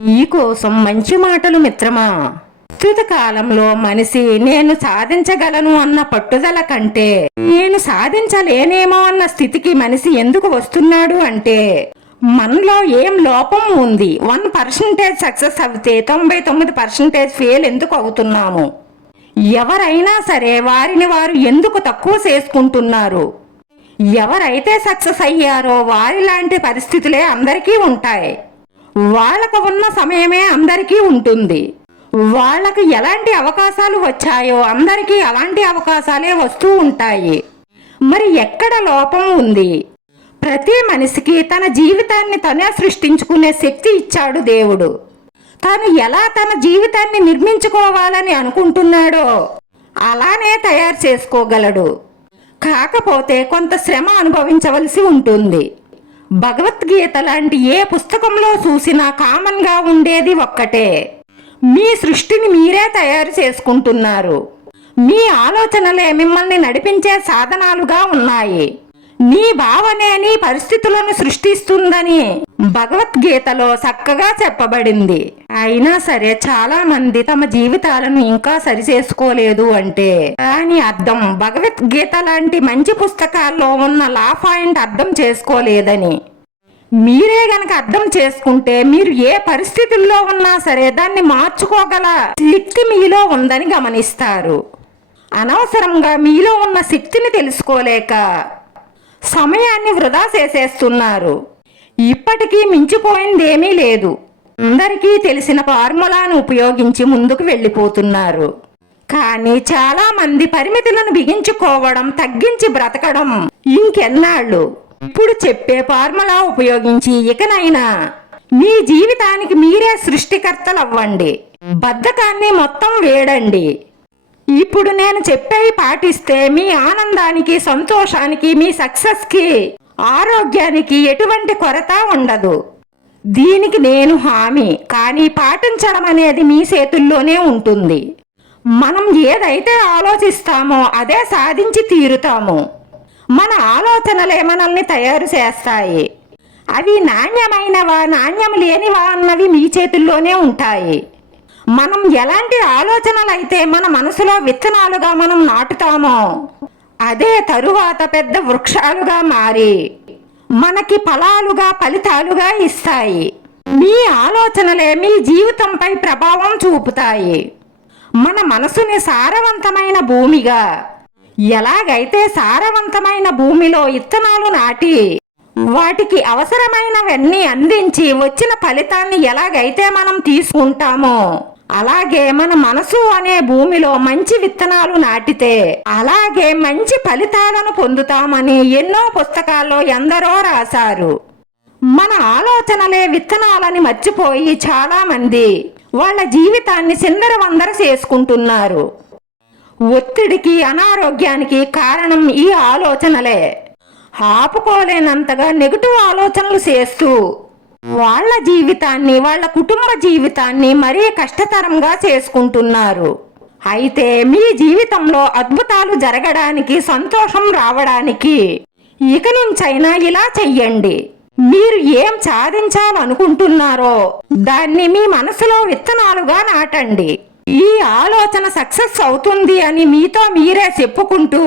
నీకోసం మంచి మాటలు మిత్రమా? ప్రస్తుత కాలంలో మనిషి నేను సాధించగలను అన్న పట్టుదల కంటే నేను సాధించలేనేమో అన్న స్థితికి మనిషి ఎందుకు వస్తున్నాడు అంటే మనలో ఏం లోపం ఉంది? వన్ పర్సంటేజ్ సక్సెస్ అవుతే తొంభై తొమ్మిది పర్సంటేజ్ ఫెయిల్ ఎందుకు అవుతున్నాము? ఎవరైనా సరే వారిని వారు ఎందుకు తక్కువ చేసుకుంటున్నారు? ఎవరైతే సక్సెస్ అయ్యారో వారిలాంటి పరిస్థితులే అందరికీ ఉంటాయి. వాళ్ళకు ఉన్న సమయమే అందరికీ ఉంటుంది. వాళ్ళకు ఎలాంటి అవకాశాలు వచ్చాయో అందరికీ అలాంటి అవకాశాలే వస్తూ ఉంటాయి. మరి ఎక్కడ లోపం ఉంది? ప్రతి మనిషికి తన జీవితాన్ని తనే సృష్టించుకునే శక్తి ఇచ్చాడు దేవుడు. తాను ఎలా తన జీవితాన్ని నిర్మించుకోవాలని అనుకుంటున్నాడో అలానే తయారు చేసుకోగలడు. కాకపోతే కొంత శ్రమ అనుభవించవలసి ఉంటుంది. భగవద్గీత లాంటి ఏ పుస్తకంలో చూసినా కామన్గా ఉండేది ఒక్కటే. మీ సృష్టిని మీరే తయారు చేసుకుంటున్నారు. మీ ఆలోచనలే మిమ్మల్ని నడిపించే సాధనాలుగా ఉన్నాయి. నీ భావనే నీ పరిస్థితులను సృష్టిస్తుందని భగవద్గీతలో చక్కగా చెప్పబడింది. అయినా సరే చాలా మంది తమ జీవితాలను ఇంకా సరిచేసుకోలేదు అంటే. దాని అర్థం భగవద్గీత లాంటి మంచి పుస్తకాల్లో ఉన్న లా పాయింట్ అర్థం చేసుకోలేదని. మీరే గనక అర్థం చేసుకుంటే మీరు ఏ పరిస్థితుల్లో ఉన్నా సరే దాన్ని మార్చుకోగల శక్తి మీలో ఉందని గమనిస్తారు. అనవసరంగా మీలో ఉన్న శక్తిని తెలుసుకోలేక సమయాన్ని వృధా చేసేస్తున్నారు. ఇప్పటికీ మించిపోయిందేమీ లేదు. అందరికీ తెలిసిన ఫార్ములాను ఉపయోగించి ముందుకు వెళ్ళిపోతున్నారు. కానీ చాలా మంది పరిమితులను బిగించుకోవడం తగ్గించి బ్రతకడం ఇంకెన్నాళ్ళు. ఇప్పుడు చెప్పే ఫార్ములా ఉపయోగించి ఇకనైనా మీ జీవితానికి మీరే సృష్టికర్తలు అవ్వండి బద్ధకాన్ని మొత్తం వేడండి. ఇప్పుడు నేను చెప్పేవి పాటిస్తే మీ ఆనందానికి సంతోషానికి మీ సక్సెస్కి ఆరోగ్యానికి ఎటువంటి కొరత ఉండదు. దీనికి నేను హామీ. కానీ పాటించడం అనేది మీ చేతుల్లోనే ఉంటుంది. మనం ఏదైతే ఆలోచిస్తామో అదే సాధించి తీరుతాము. మన ఆలోచనలే మనల్ని తయారు చేస్తాయి. అవి నాణ్యమైనవా నాణ్యం లేనివా అన్నవి మీ చేతుల్లోనే ఉంటాయి. మనం ఎలాంటి ఆలోచనలైతే మన మనసులో విత్తనాలుగా మనం నాటుతామో అదే తరువాత పెద్ద వృక్షాలుగా మారి మనకి ఫలాలుగా ఫలితాలుగా ఇస్తాయి. మీ ఆలోచనలే మీ జీవితంపై ప్రభావం చూపుతాయి. మన మనసుని సారవంతమైన భూమిగా ఎలాగైతే సారవంతమైన భూమిలో ఇత్తనాలు నాటి వాటికి అవసరమైనవన్నీ అందించి వచ్చిన ఫలితాన్ని ఎలాగైతే మనం తీసుకుంటామో అలాగే మన మనసు అనే భూమిలో మంచి విత్తనాలు నాటితే అలాగే మంచి ఫలితాలను పొందుతామని ఎన్నో పుస్తకాల్లో ఎందరో రాశారు. మన ఆలోచనలే విత్తనాలని మర్చిపోయి చాలా మంది వాళ్ళ జీవితాన్ని చిందరవందర చేసుకుంటున్నారు. ఒత్తిడికి అనారోగ్యానికి కారణం ఈ ఆలోచనలే. ఆపుకోలేనంతగా నెగటివ్ ఆలోచనలు చేస్తూ వాళ్ళ జీవితాన్ని వాళ్ళ కుటుంబ జీవితాన్ని మరీ కష్టతరంగా చేసుకుంటున్నారు. అయితే మీ జీవితంలో అద్భుతాలు జరగడానికి సంతోషం రావడానికి ఇక నుంచైనా ఇలా చెయ్యండి. మీరు ఏం సాధించాలనుకుంటున్నారో దాన్ని మీ మనసులో విత్తనాలుగా నాటండి. ఈ ఆలోచన సక్సెస్ అవుతుంది అని మీతో మీరే చెప్పుకుంటూ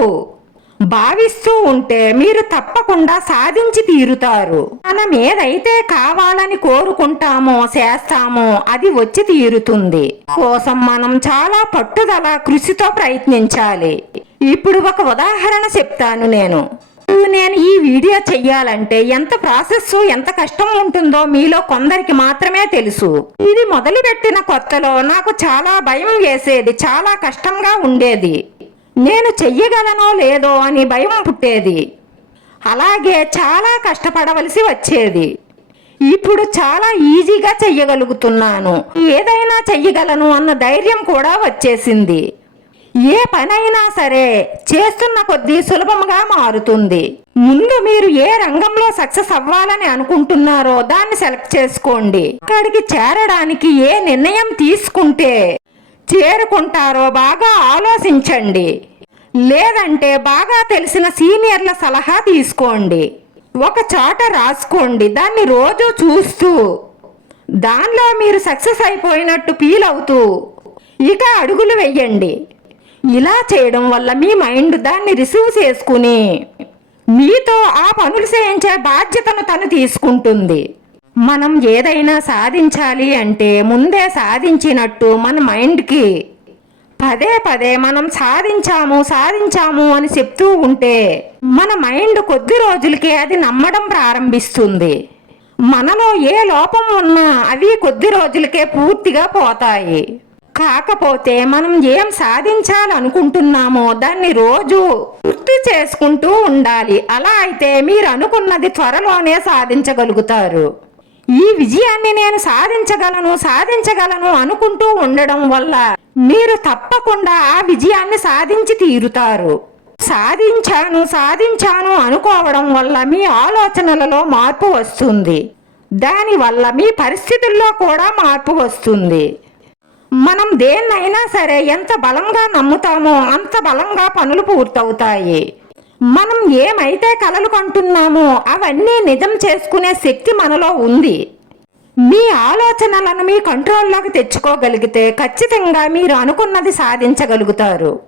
భావిస్తూ ఉంటే మీరు తప్పకుండా సాధించి తీరుతారు. మనం ఏదైతే కావాలని కోరుకుంటామో చేస్తామో అది వచ్చి తీరుతుంది. కోసం మనం చాలా పట్టుదల కృషితో ప్రయత్నించాలి. ఇప్పుడు ఒక ఉదాహరణ చెప్తాను నేను. నేను ఈ వీడియో చెయ్యాలంటే ఎంత ప్రాసెస్ ఎంత కష్టం ఉంటుందో మీలో కొందరికి మాత్రమే తెలుసు. ఇది మొదలుపెట్టిన కొత్తలో నాకు చాలా భయం వేసేది చాలా కష్టంగా ఉండేది. నేను చెయ్యగలనో లేదో అని భయం పుట్టేది. అలాగే చాలా కష్టపడవలసి వచ్చేది. ఇప్పుడు చాలా ఈజీగా చెయ్యగలుగుతున్నాను. ఏదైనా చెయ్యగలను అన్న ధైర్యం కూడా వచ్చేసింది. ఏ పనైనా సరే చేస్తున్న కొద్దీ సులభంగా మారుతుంది. ముందు మీరు ఏ రంగంలో సక్సెస్ అవ్వాలని అనుకుంటున్నారో దాన్ని సెలెక్ట్ చేసుకోండి. అక్కడికి చేరడానికి ఏ నిర్ణయం తీసుకుంటే చేరుకుంటారో బాగా ఆలోచించండి. లేదంటే బాగా తెలిసిన సీనియర్ల సలహా తీసుకోండి. ఒక చాట రాసుకోండి. దాన్ని రోజు చూస్తూ దానిలో మీరు సక్సెస్ అయిపోయినట్టు ఫీల్ అవుతూ ఇక అడుగులు వెయ్యండి ఇలా చేయడం వల్ల మీ మైండ్ దాన్ని రిసీవ్ చేసుకుని మీతో ఆ పనులు చేయించే బాధ్యతను తను తీసుకుంటుంది. మనం ఏదైనా సాధించాలి అంటే ముందే సాధించినట్టు మన మైండ్కి పదే పదే మనం సాధించాము సాధించాము అని చెప్తూ ఉంటే మన మైండ్ కొద్ది రోజులకే అది నమ్మడం ప్రారంభిస్తుంది. మనలో ఏ లోపం ఉన్నా అవి కొద్ది రోజులకే పూర్తిగా పోతాయి. కాకపోతే మనం ఏం సాధించాలనుకుంటున్నామో దాన్ని రోజు గుర్తు చేసుకుంటూ ఉండాలి. అలా అయితే మీరు అనుకున్నది త్వరలోనే సాధించగలుగుతారు. ఈ విజయాన్ని నేను సాధించగలను సాధించగలను అనుకుంటూ ఉండడం వల్ల మీరు తప్పకుండా ఆ విజయాన్ని సాధించి తీరుతారు. సాధించాను సాధించాను అనుకోవడం వల్ల మీ ఆలోచనలలో మార్పు వస్తుంది. దానివల్ల మీ పరిస్థితుల్లో కూడా మార్పు వస్తుంది. మనం దేన్నైనా సరే ఎంత బలంగా నమ్ముతామో అంత బలంగా పనులు పూర్తవుతాయి. మనం ఏమైతే కలలు కంటున్నామో అవన్నీ నిజం చేసుకునే శక్తి మనలో ఉంది. మీ ఆలోచనలను మీ కంట్రోల్లోకి తెచ్చుకోగలిగితే ఖచ్చితంగా మీరు అనుకున్నది సాధించగలుగుతారు.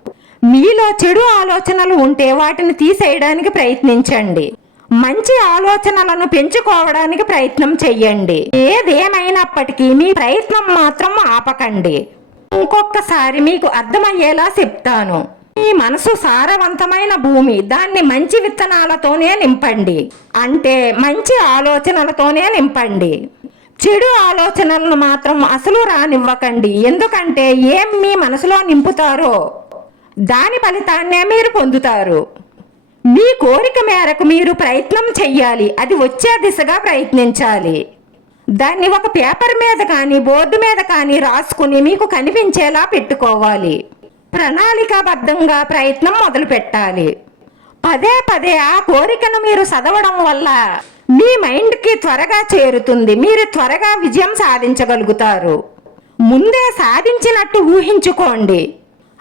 మీలో చెడు ఆలోచనలు ఉంటే వాటిని తీసేయడానికి ప్రయత్నించండి. మంచి ఆలోచనలను పెంచుకోవడానికి ప్రయత్నం చెయ్యండి. ఏదేమైనప్పటికీ మీ ప్రయత్నం మాత్రం ఆపకండి. ఇంకొకసారి మీకు అర్థమయ్యేలా చెప్తాను. మీ మనసు సారవంతమైన భూమి దాన్ని మంచి విత్తనాలతోనే నింపండి. అంటే మంచి ఆలోచనలతోనే నింపండి. చెడు ఆలోచనలను మాత్రం అసలు రానివ్వకండి. ఎందుకంటే ఏం మీ మనసులో నింపుతారో దాని ఫలితాన్నే మీరు పొందుతారు. మీ కోరిక మేరకు మీరు ప్రయత్నం చెయ్యాలి. అది వచ్చే దిశగా ప్రయత్నించాలి. దాన్ని ఒక పేపర్ మీద కానీ బోర్డు మీద కానీ రాసుకుని మీకు కనిపించేలా పెట్టుకోవాలి. ప్రణాళికాబద్ధంగా ప్రయత్నం మొదలు పెట్టాలి. పదే పదే ఆ కోరికను మీరు చదవడం వల్ల మీ మైండ్కి త్వరగా చేరుతుంది. మీరు త్వరగా విజయం సాధించగలుగుతారు. ముందే సాధించినట్టు ఊహించుకోండి.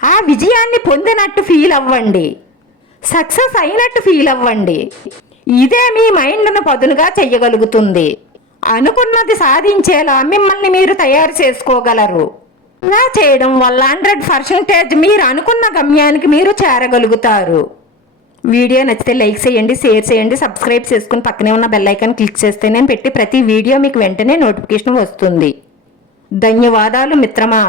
ఆ విజయాన్ని పొందినట్టు ఫీల్ అవ్వండి. సక్సెస్ అయినట్టు ఫీల్ అవ్వండి. ఇదే మీ మైండ్ను పదునుగా చెయ్యగలుగుతుంది. అనుకున్నది సాధించేలా మిమ్మల్ని మీరు తయారు చేసుకోగలరు. ఇలా చేయడం వల్ల హండ్రెడ్ పర్సెంటేజ్ మీరు అనుకున్న గమ్యానికి మీరు చేరగలుగుతారు. వీడియో నచ్చితే లైక్ చేయండి షేర్ చేయండి సబ్స్క్రైబ్ చేసుకుని పక్కనే ఉన్న బెల్ ఐకాన్ క్లిక్ చేస్తే నేను పెట్టి ప్రతి వీడియో మీకు వెంటనే నోటిఫికేషన్ వస్తుంది. ధన్యవాదాలు మిత్రమా.